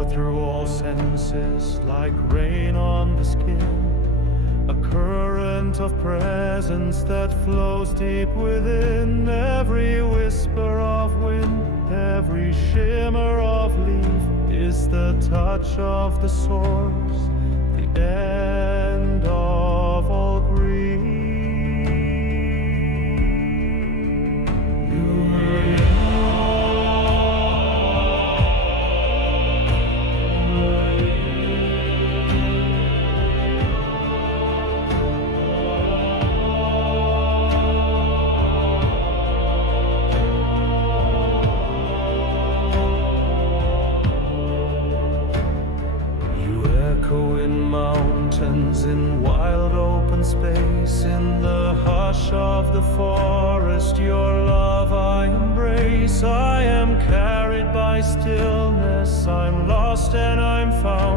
pour through all senses like rain on the skin, a current of presence that flows deep within. Every whisper of wind, every shimmer of leaf is the touch of the source, the end of all grief. In wild open space, in the hush of the forest, your love I embrace. I am carried by stillness, I'm lost and I'm found.